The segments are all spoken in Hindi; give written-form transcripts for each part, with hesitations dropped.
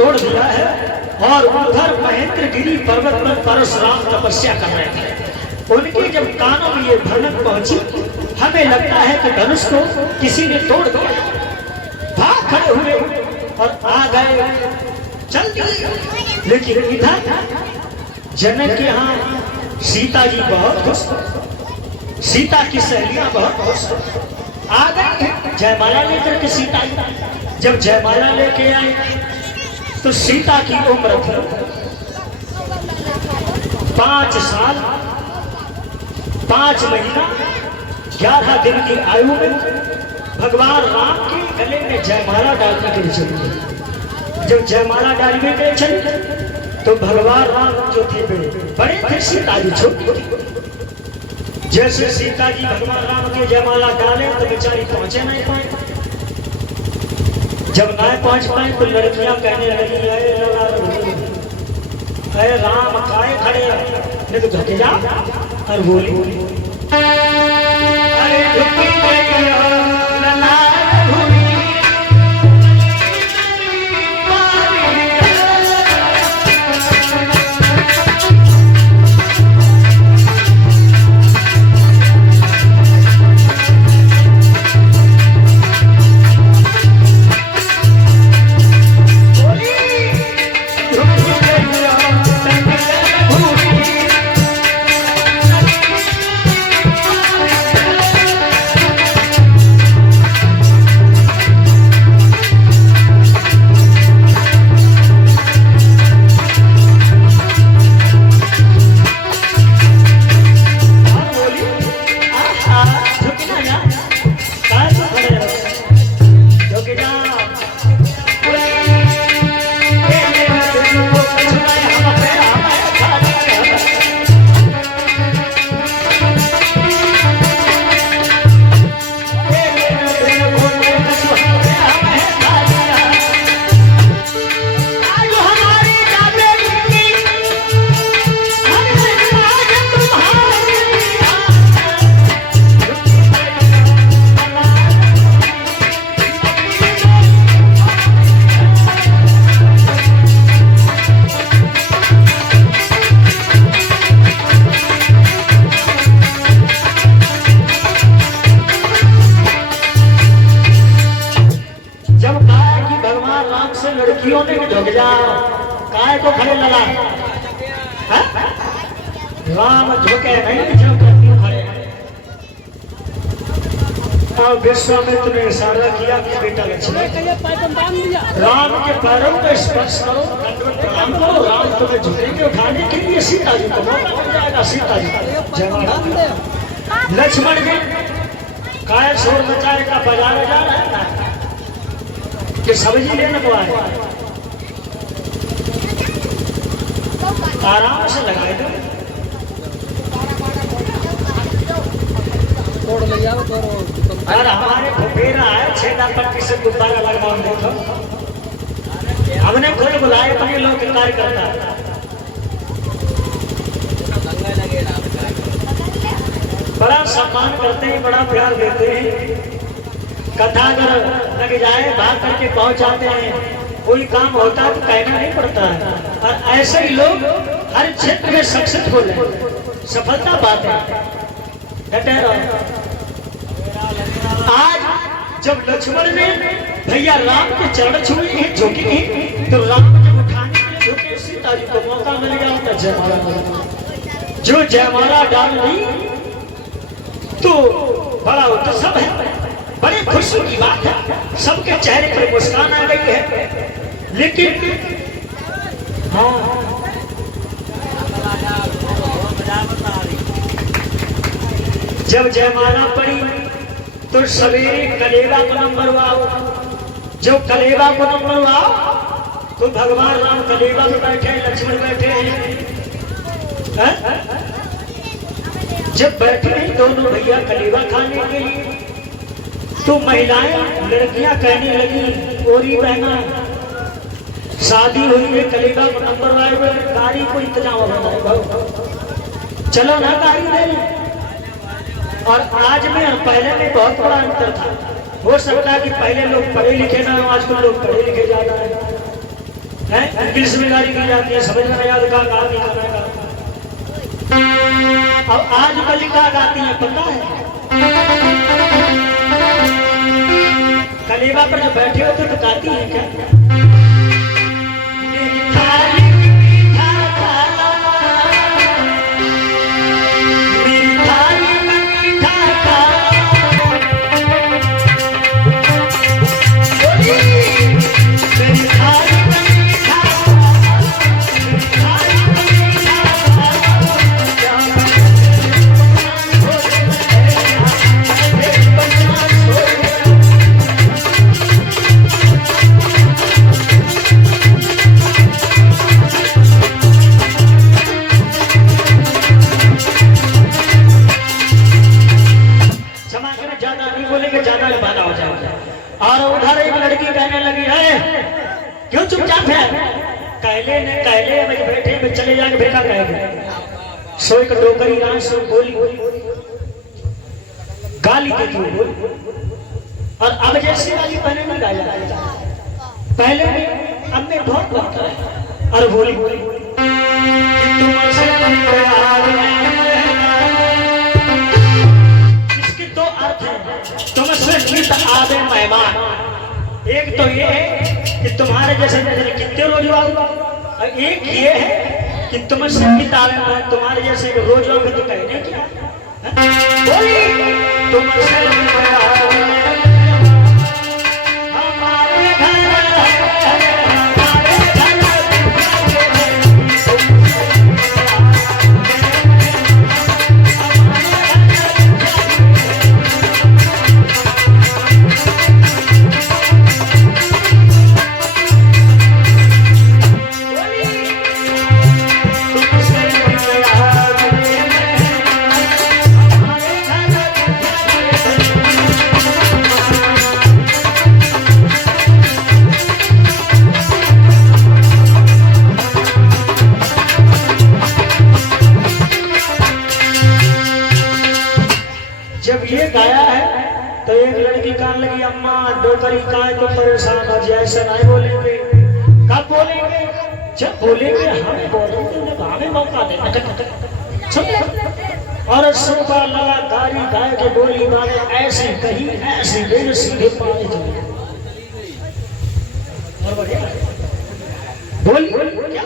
तोड़ दिया है और उधर महेंद्रगिरी पर्वत पर परशुराम तपस्या कर रहे थे। उनके जब कानों में ये भनक पहुंची, हमें लगता है कि धनुष को किसी ने तोड़ दिया। भाग खड़े हुए और आ गए, चल दिए। लेकिन इधर जनक के यहाँ सीता जी बहुत खुश, सीता की सहेलियां बहुत खुश आ गई जयमाला लेकर के। सीता जब जयमाला लेके आए तो सीता की उम्र थी 5 साल 5 महीना 11 दिन की आयु में भगवान राम के गले में जयमाला डालने के लिए चली। जब जयमाला डालने के लिए चली तो भगवान राम जो थे बड़े थे, सीता जी छोटी थी। जैसे सीता जी भगवान राम के जयमाला डाले तो बेचारी पहुंचे नहीं पाए। जब ना पहुंच पाए तो लड़कियां कहने लगी, अरे राम काहे खड़े, नहीं तो झुक जा। और बोली अरे लड़कियों ने ढक जा, काय को खड़े लगा। राम झुके नहीं, जो क्यों खड़े। और विश्वामित्र ने इशारा किया कि बेटा लक्ष्मण राम के पैरों पे स्पर्श करो, प्रणाम करो। राम तुम्हें झुकेंगे उठाने के लिए, सीता जी को मौका मिल जाएगा। सीता जी लक्ष्मण जी काय शोर मचाएगा, बाजार जा रहा है कि सब्जी लेने को आए, आराम से लगाए दो। और हमारे फुफेरा आए छेदा पट्टी से गुब्बारा लगवाओ। देखो हमने खुद बुलाए अपने लोग के कार्यकर्ता, बड़ा सम्मान करते हैं, बड़ा प्यार देते हैं। कथा अगर लग जाए भाग करके पहुंच जाते हैं, कोई काम होता है तो कहना नहीं पड़ता है। और ऐसे ही लोग हर क्षेत्र में सक्सेसफुल है, सफलता पाते हैं। डटे रहो। आज जब लक्ष्मण ने भैया राम के चरण छुए हैं, झुके हैं, तो राम जब उठाने के लिए झुके, सीता जी को मौका मिल गया उनका जयमाला। जो जयमाला डाल दी तो बड़ा उत्सव है, बड़ी खुशी की बात है। सबके चेहरे पर मुस्कान आ गई है। लेकिन हाँ, जब जयमाला पड़ी तो सवेरे कलेवा को नंबर आओ। जो कलेवा को नंबर आओ तो भगवान राम कलेवा में बैठे, लक्ष्मण बैठे हैं। जब बैठे हैं दोनों भैया कलेवा खाने के लिए, तो महिलाएं लड़कियां कहने लगी, ओरी बहना शादी हुई है, कलेवा को नंबर आए हुए, गाड़ी को इंतजाम हो, चलो ना गाड़ी दे। और आज में और पहले में बहुत बड़ा अंतर था। हो सकता है कि पहले लोग पढ़े लिखे ना, आजकल लोग पढ़े लिखे ज्यादा है। है इंग्लिश में गाड़ी की जाती है, समझ में याद का गा नहीं करेगा। अब आज कल का गाती है पता है? कलेवा पर जो बैठे होते तो गाती है क्या? और उधर एक लड़की कहने लगी है क्यों चुपचाप है? कहले ने कहले में बैठे में चले जाके बेटा कहेगा सोई का डोकरी रान सो बोली गाली देती बोली। और अब जैसे गाली पहले नहीं गाया, पहले में अब में बहुत लगता है और बोली इसके दो अर्थ है। तुमसे नित आवे मेहमान, एक तो ये है कि तुम्हारे जैसे कितने रोज आओ, एक ये है कि तुमसे नित आवे तुम्हारे जैसे रोज आओ तो कहने क्या बोली तुमसे गाया है तो एक लड़की कान लगी अम्मा डोकरी का है तो परेशान हो जैसे नहीं बोलेंगे। कब बोलेंगे? जब बोलेंगे हमें बोलेंगे, हमें मौका देना। और सुबह लगा गाड़ी गाय के बोली माने ऐसे कहीं ऐसे मेरे सीधे पाए बोली क्या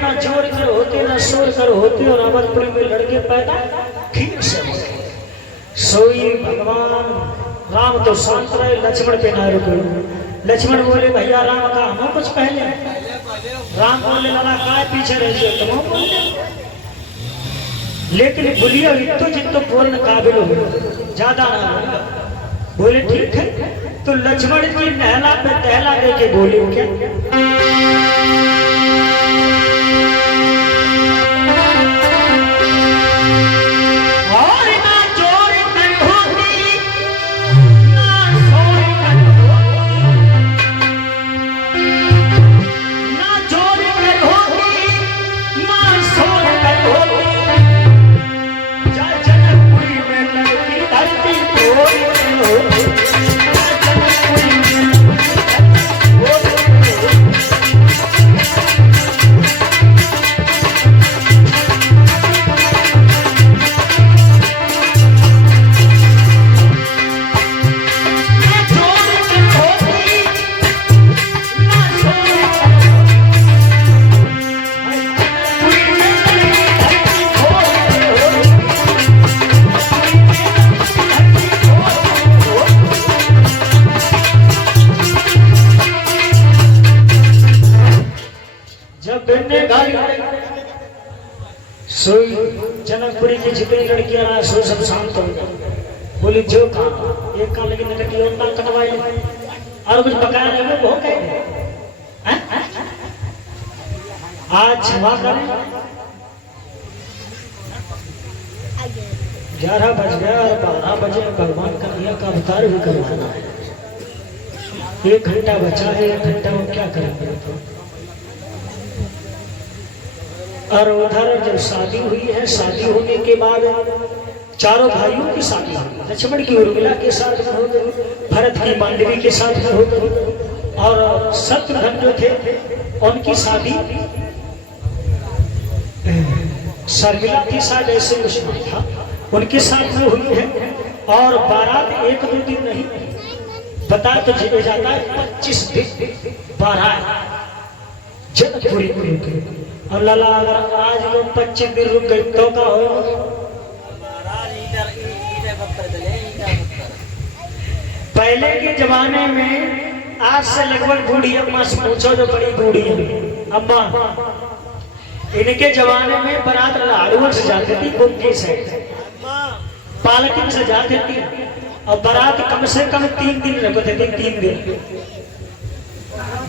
ना जोर से होती और ना शोर होते और अवधपुर में लड़के पैदा ठीक से सोई भगवान राम तो शांत रहे, लक्ष्मण पे ना रुके। लक्ष्मण बोले भैया राम का हम कुछ पहले, राम बोले लड़ा काय पीछे रहिए तुम बोले, लेकिन बोलिए इतो जितो बोलने काबिल हो ज्यादा ना बोले ठीक है। तो लक्ष्मण जी नहला पे टहला दे के बोले क्या बहन ने गाली सोई जनकपुरी की जितनी लड़कियां रहा सो सब शांत हो गए। बोली जो कहा एक का लेकिन लड़की और ना कटवाई और कुछ बकाया नहीं वो कहे आज क्षमा करें। 11 बज गया और 12 बजे भगवान कन्हैया का अवतार भी करवाना है। 1 घंटा बचा है, 1 घंटा में क्या करेंगे। और उधर जब शादी हुई है, शादी होने के बाद चारों भाइयों की शादी हुई। लक्ष्मण की उर्मिला के साथ में हो गई, भरत की मांडवी के साथ में हो गई और शत्रुघ्न जो थे उनकी शादी शर्मिला के साथ ऐसे मुश्किल था उनके साथ में हुई है। और बारात 1-2 दिन नहीं बता तो जिले जाता है 25 दिन बारात जनकपुरी में। और लाला अगर आज लोग 25 दिन रुक गए तो का हो। पहले के जमाने में आज से लगभग बूढ़ी अम्मा से पूछो जो बड़ी बूढ़ी अम्मा, इनके जमाने में बारात लाड़ुओं से जाती थी, बुक्की से पालकी से जाती थी और बारात कम से कम 3 दिन रखते थे। 3 दिन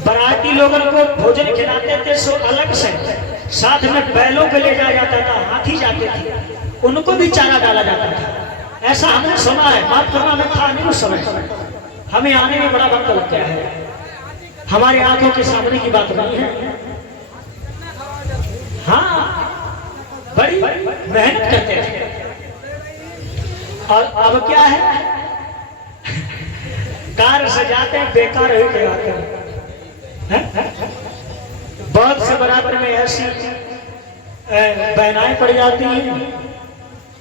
बाराती लोगों को भोजन खिलाते थे सो अलग से, साथ में बैलों को ले जाया जाता था, हाथी जाते थे उनको भी चारा डाला जाता था। ऐसा हमने सुना है, माफ करना में था नहीं उस समय, हमें आने में बड़ा वक्त लग गया है, हमारी आंखों के सामने की बात नहीं है। हाँ बड़ी मेहनत करते थे। और अब क्या है कार सजाते हैं बेकार हो गए। बहुत से बराबर में ऐसी बहनाएं पड़ जाती हैं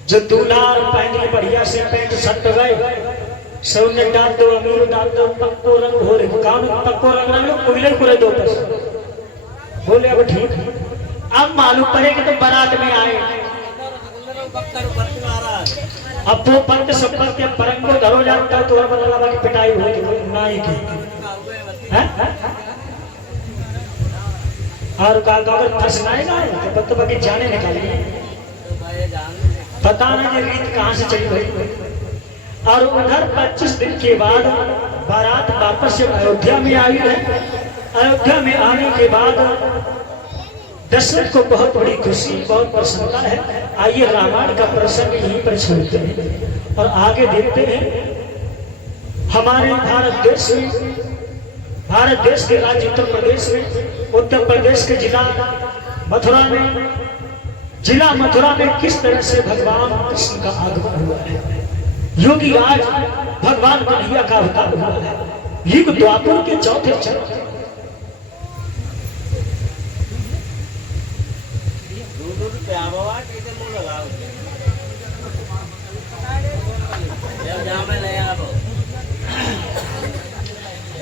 जो दूल्हा और पहनी बढ़िया से पैंट शर्ट गए सौने डाल दो अमीर डाल दो पक्को रंग हो रहे कान पक्को रंग रंग लो कोयले पूरे 2 बोले अब ठीक है। अब मालूम पड़े कि तुम बारात में आए, अब वो पंत संपत के परंग को धरो जाता तो और बदला की पिटाई होगी नाई की। और अगर फंसनाएगा तो बाकी जाने निकालेंगे, पता नहीं रीत कहां से चली गई। और उधर 25 दिन के बाद बारात वापस जब अयोध्या में आई है, अयोध्या में आने के बाद दशरथ को बहुत बड़ी खुशी बहुत प्रसन्नता है। आइए रामायण का प्रसंग यहीं पर छोड़ते हैं और आगे देखते हैं हमारे भारत देश के राज्य उत्तर प्रदेश में, उत्तर प्रदेश के जिला मथुरा में किस तरह से भगवान कृष्ण का आगमन हुआ है। योगी आज भगवान कन्हैया का अवतार हुआ है। युग द्वापर के 4थे चरण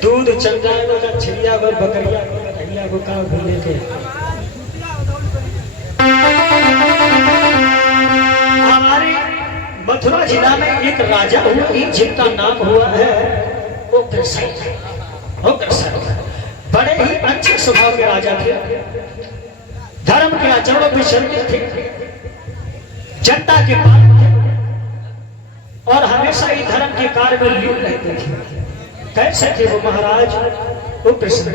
दूध चल जाएगा छिड़िया को बकरिया को धनिया को कहा भूले के। हमारे मथुरा जिला में एक राजा हुआ जिनका नाम हुआ है उग्रसेन। बड़े ही अच्छे स्वभाव के राजा थे, धर्म के आचरणों में चलते थे, जनता के पालन थे और हमेशा ही धर्म के कार्य में लीन रहते थे। कैसे थे वो महाराज उग्रसेन।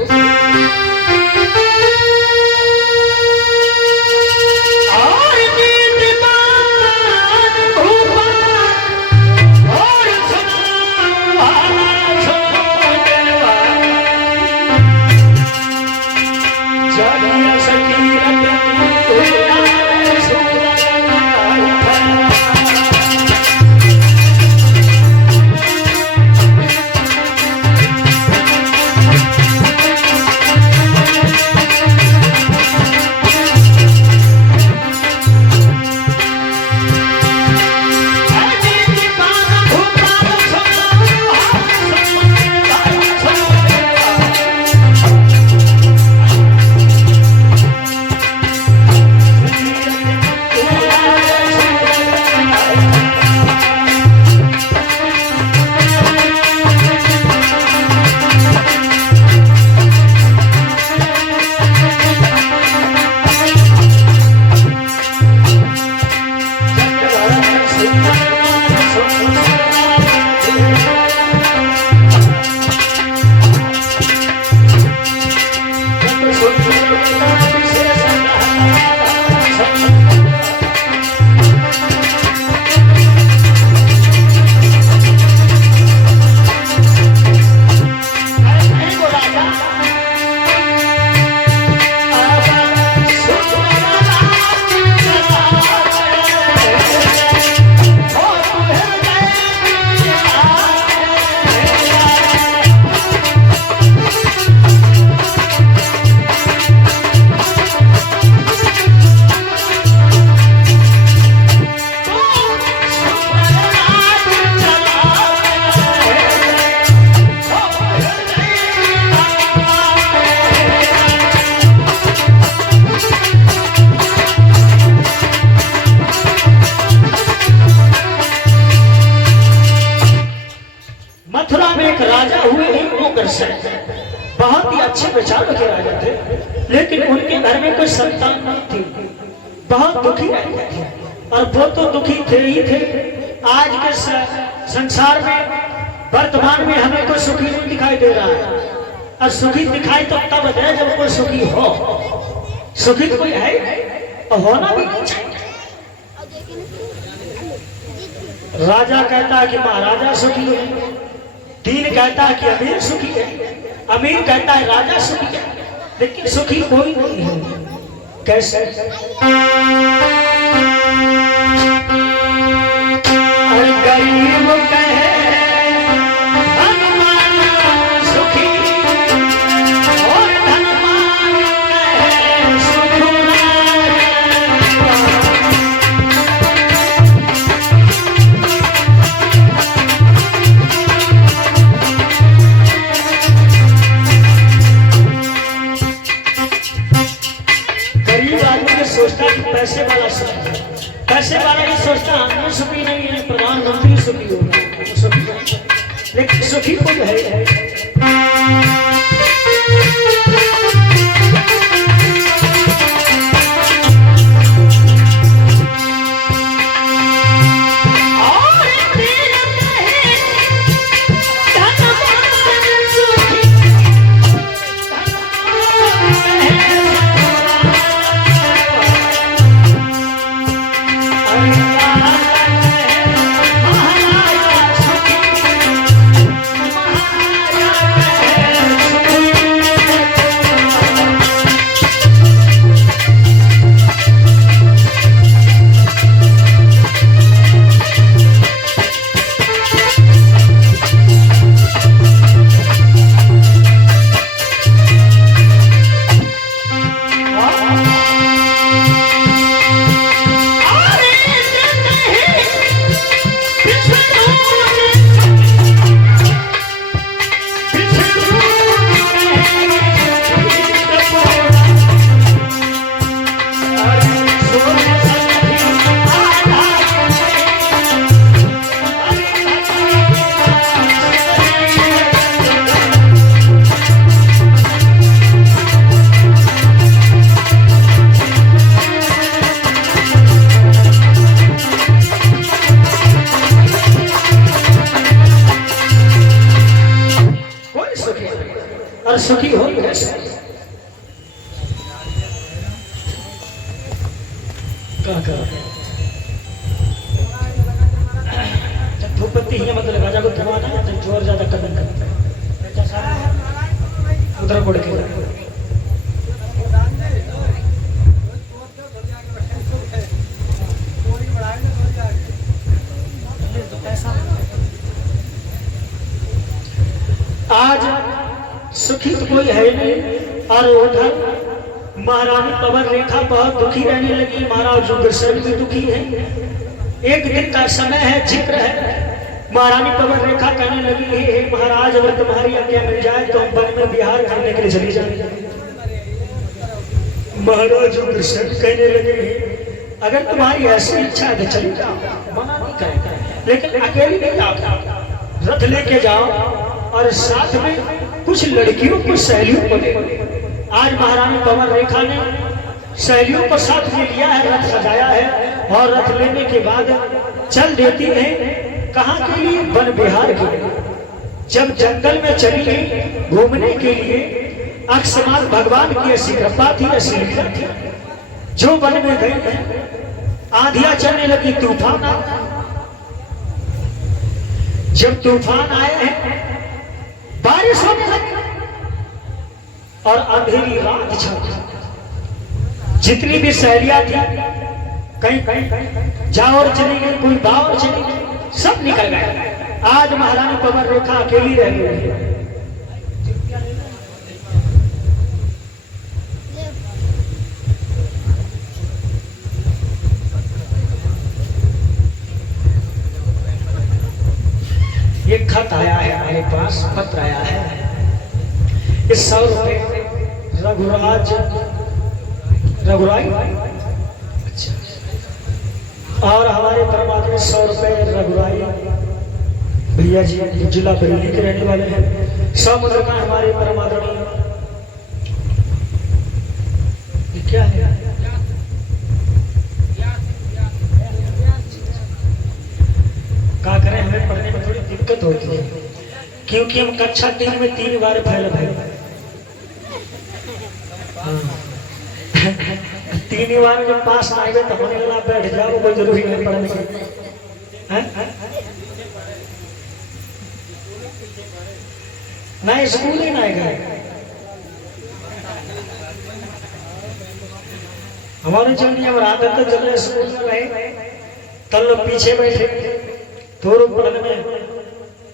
बहुत ही अच्छे विचारों के राजा थे, लेकिन उनके घर में कोई संतान नहीं थी, बहुत दुखी रहते थे। और वो तो दुखी थे ही थे। आज के संसार में वर्तमान में हमें कोई सुखी नहीं दिखाई दे रहा है, और सुखी दिखाई तो तब दे जब कोई सुखी हो। सुखी कोई है और होना भी नहीं चाहिए। राजा कहता है कि महाराजा सुखी है, दीन कहता है कि अमीर सुखी है, अमीर कहता है राजा सुखी है, लेकिन सुखी कोई नहीं है। कैसे? अरे गरीब कहे धनवान सुखी, और धनवान कहे सुखवान। सोचता कि पैसे वाला सुखी है, पैसे वाला ही सोचता हम सुखी नहीं है, प्रधानमंत्री सुखी होगा, सुखी है। लेकिन सुखी कोई है। और सुखी हो धूपबत्ती ही मतलब राजा को थमाना है, तो जोर ज्यादा कदम करता है उधर कोड़ के। आज सुखी तो कोई है नहीं, और उधर महारानी पवन रेखा बहुत दुखी रहने लगी, महाराज उग्रसेन भी दुखी है। एक दिन का समय है, जिक्र है, महारानी पवन रेखा कहने लगी, हे महाराज अगर तुम्हारी आज्ञा मिल जाए तो हम वन में विहार करने के लिए चली जाएंगे। महाराज उग्रसेन कहने लगे, अगर तुम्हारी ऐसी इच्छा है तो चली जाओ, मना नहीं करेगा, लेकिन अकेले नहीं जाओ, रथ लेके जाओ और साथ में कुछ लड़कियों को सहेलियों को ले। आज महारानी पवन रेखा ने सहेलियों को साथ में लिया है, रथ सजाया है, और रथ लेने के बाद चल देती है। कहाँ के लिए? वन विहार के लिए। जब जंगल में चली गई घूमने के लिए, अकस्मात भगवान की ऐसी कृपा थी, ऐसी लीला थी, जो वन में गई है, आंधियां चलने लगी, तूफान आ। जब तूफान आए हैं, बारिश होने लगी और अंधेरी रात छा। जितनी भी सहेलियां थी, कहीं कहीं जाओर चली गई, कोई बावर चली गई, सब निकल गए। आज महारानी पवन रेखा अकेली रह गई। ये खत आया है हमारे पास, पत्र आया है। इस 100 रुपए रघुराई अच्छा, और हमारे परमात्मा 100 रुपए रघुराई भैया जी जिला बरेली के रहने वाले हैं। 100 मुद्रा हमारे परमात्मा क्योंकि हम कक्षा 3 में 3 बार फेल भय। 3 बार जब पास ना आए तो होने लगा बैठ जाओ, कोई जरूरी नहीं पढ़ने की। ना स्कूल ही ना गए। हमारे चलने अब आदत तो चल रहे स्कूल में रहे, तब लोग पीछे बैठे थोड़ा पढ़ने में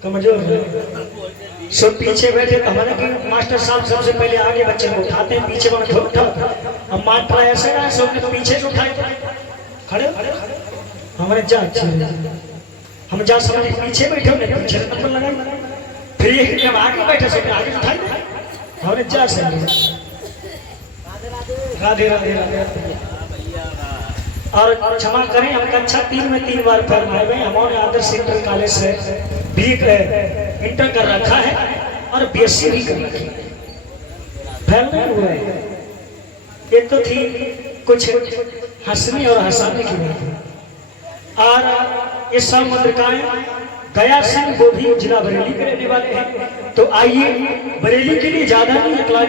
कमजोर है, सब पीछे बैठे। तो हमारे कि मास्टर साहब सबसे पहले आगे बच्चे को उठाते हैं, पीछे को उठा। अब मास्टर ऐसे ना सबने तो पीछे से उठाए खड़े हमारे जा हम जा समझ पीछे बैठे हमने पीछे से नंबर लगाई, फिर एक जब आगे बैठे सबने आगे उठाए हमारे जा सही। राधे राधे राधे। और क्षमा करें, हम कक्षा 3 में 3 बार फेल मारे हुए। हमारे आदर्श इंटर कॉलेज से भी इंटर कर रखा है और बीएससी भी कर रखी है, फेल नहीं हुए। ये तो थी कुछ हंसने और हंसाने की बात। और ये सब पत्रिकाएं गया सिंह वो भी जिला बरेली के रहने वाले हैं। तो आइए, बरेली के लिए ज्यादा नहीं, 1 लाख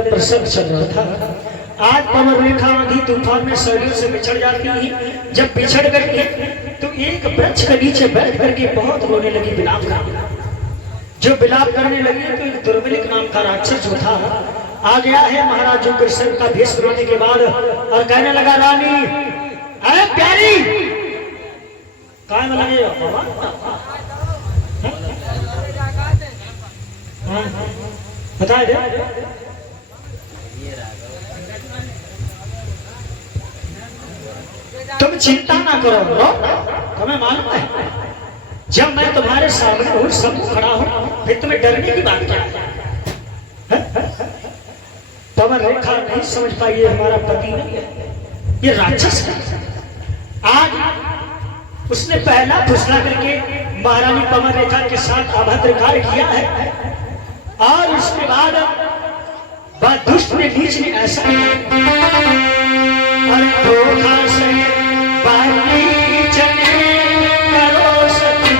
प्रसंग चल रहा था। आज पवन रेखा आंधी तूफान में सदियों से बिछड़ जाती है। जब बिछड़ गई तो एक वृक्ष के नीचे बैठ करके बहुत रोने लगी, विलाप करने। जो विलाप करने लगी तो एक दुर्मिलिक नाम का राक्षस जो था आ गया है महाराज उग्रसेन का भेष रोने के बाद और कहने लगा, रानी अरे प्यारी काय में लगे बता दे। तुम चिंता ना करो, तुम्हें मालूम है जब मैं तुम्हारे सामने हूँ, सब खड़ा हूँ, फिर तुम्हें डरने की बात क्या है? पवन रेखा नहीं समझ पाई ये हमारा पति नहीं है, ये राक्षस है। आज उसने पहला फुसला करके महारानी पवन रेखा के साथ अभद्र कार्य किया है और उसके बाद दुष्ट ने नीच ने ऐसा धोखा से करो सती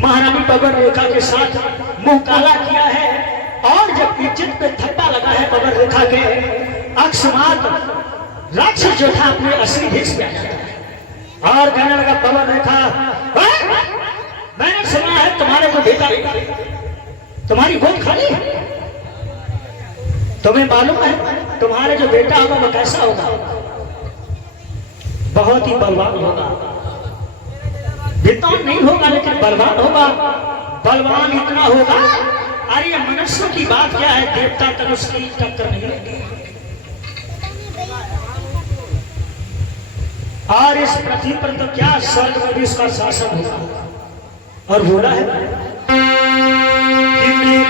महारानी पवन रेखा के साथ मुंह काला किया है और के अकस्मात राक्षस जो था अपने असली भेष में आ जाता है और कहने लगा पवन रेखा, मैंने सुना है तुम्हारे को बेटा, तुम्हारी गोद खाली है, तुम्हें मालूम है तुम्हारे जो बेटा होगा वो कैसा होगा? बहुत ही बलवान होगा, विद्वान नहीं होगा लेकिन बलवान होगा। बलवान इतना होगा, अरे ये मनुष्यों की बात क्या है, देवता तक उसकी टक्कर नहीं लगेगी। और इस पृथ्वी पर तो क्या स्वर्ग में भी उसका शासन होगा। और बोला है कि मेरे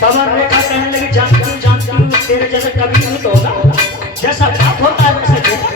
पवन रेखा कहने लगी, जानती हूँ तेरे जैसे कभी नहीं तो होगा, जैसा बाप होता है वैसे बेटा।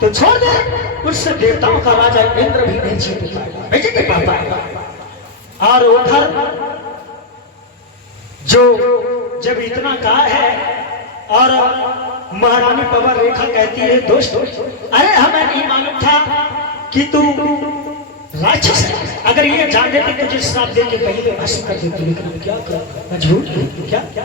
तो छोड़ दे, उससे देवताओं का राजा इंद्र भी नहीं जीत पाएगा, बेटे के पापा। और उधर जो जब इतना कहा है और महारानी पवन रेखा कहती है, दोस्त अरे हमें नहीं मालूम था कि तू राक्षस है, अगर ये जान लेते तुझे श्राप दे के पहले भस्म कर देती, लेकिन क्या कर मजबूर क्या क्या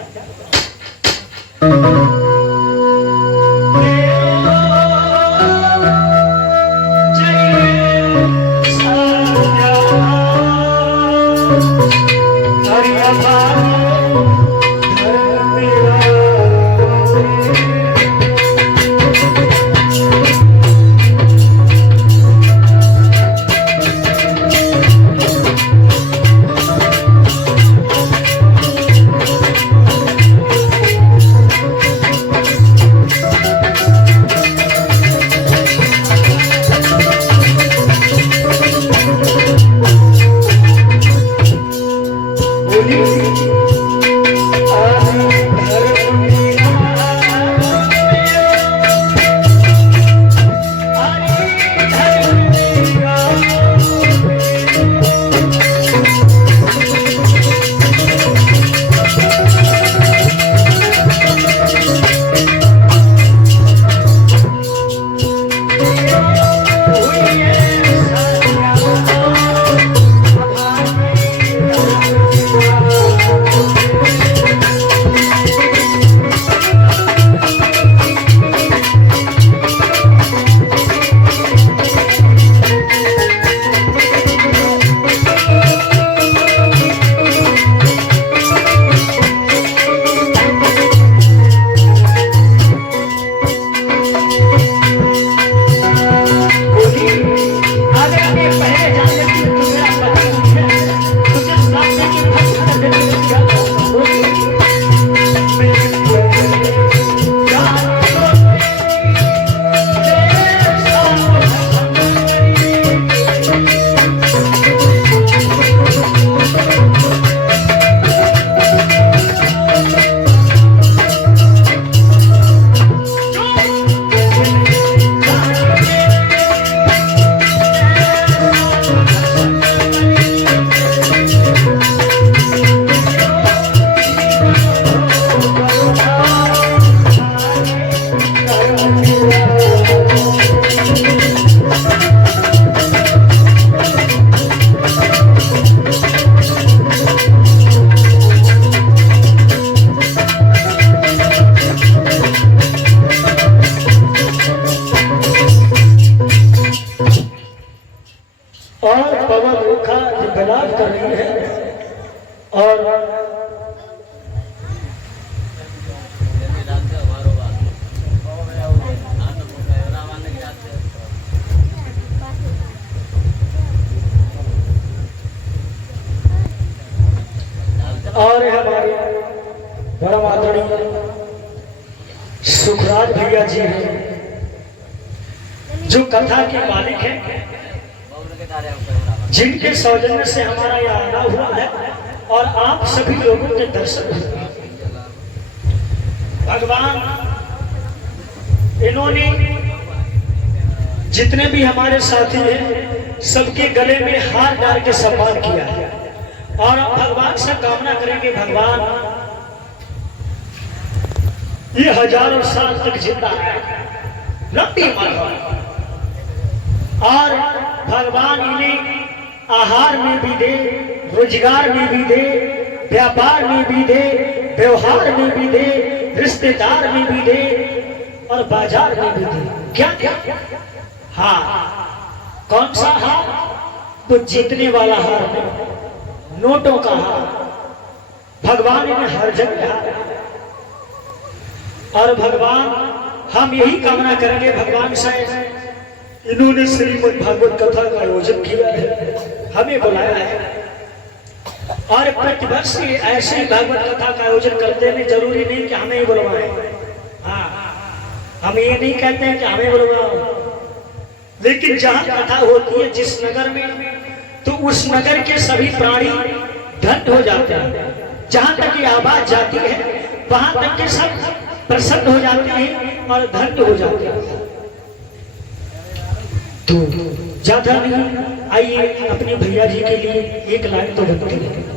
सुखराज भैया जी हैं जो कथा के मालिक हैं, जिनके सौजन्य से हमारा यह आना हुआ है और आप सभी लोगों के दर्शन हुए। भगवान इन्होंने जितने भी हमारे साथी हैं सबके गले में हार डाल के सम्मान किया है और हम भगवान से कामना करेंगे, भगवान ये हजारों साल तक जिंदा है, लंबी उम्र हो और भगवान इन्हें आहार में भी दे, रोजगार में भी दे, व्यापार में भी दे, व्यवहार में भी दे, रिश्तेदार में भी दे और बाजार में भी दे। क्या क्या? हाँ, कौन सा हार? तो जीतने वाला हार नहीं, नोटों का हार। भगवान इन्हें हर जगह हार। और भगवान हम यही कामना करेंगे भगवान से, इन्होंने श्रीमद् भागवत कथा का आयोजन किया है, हमें बुलाया है और प्रतिवर्ष ऐसे ही भागवत कथा का आयोजन करते हैं। जरूरी नहीं कि हमें ही बुलवाएं। हाँ, हम ये नहीं कहते हैं कि हमें बुलवाओ, लेकिन जहाँ कथा होती है जिस नगर में, तो उस नगर के सभी प्राणी धन्य हो जाते हैं। जहाँ तक ये आवाज जाती है वहां तक के सब प्रसन्न हो जाते हैं और धन्य हो जाते हैं। तो ज्यादा नहीं, आइए अपने भैया जी के लिए एक लाइन तो बनती है।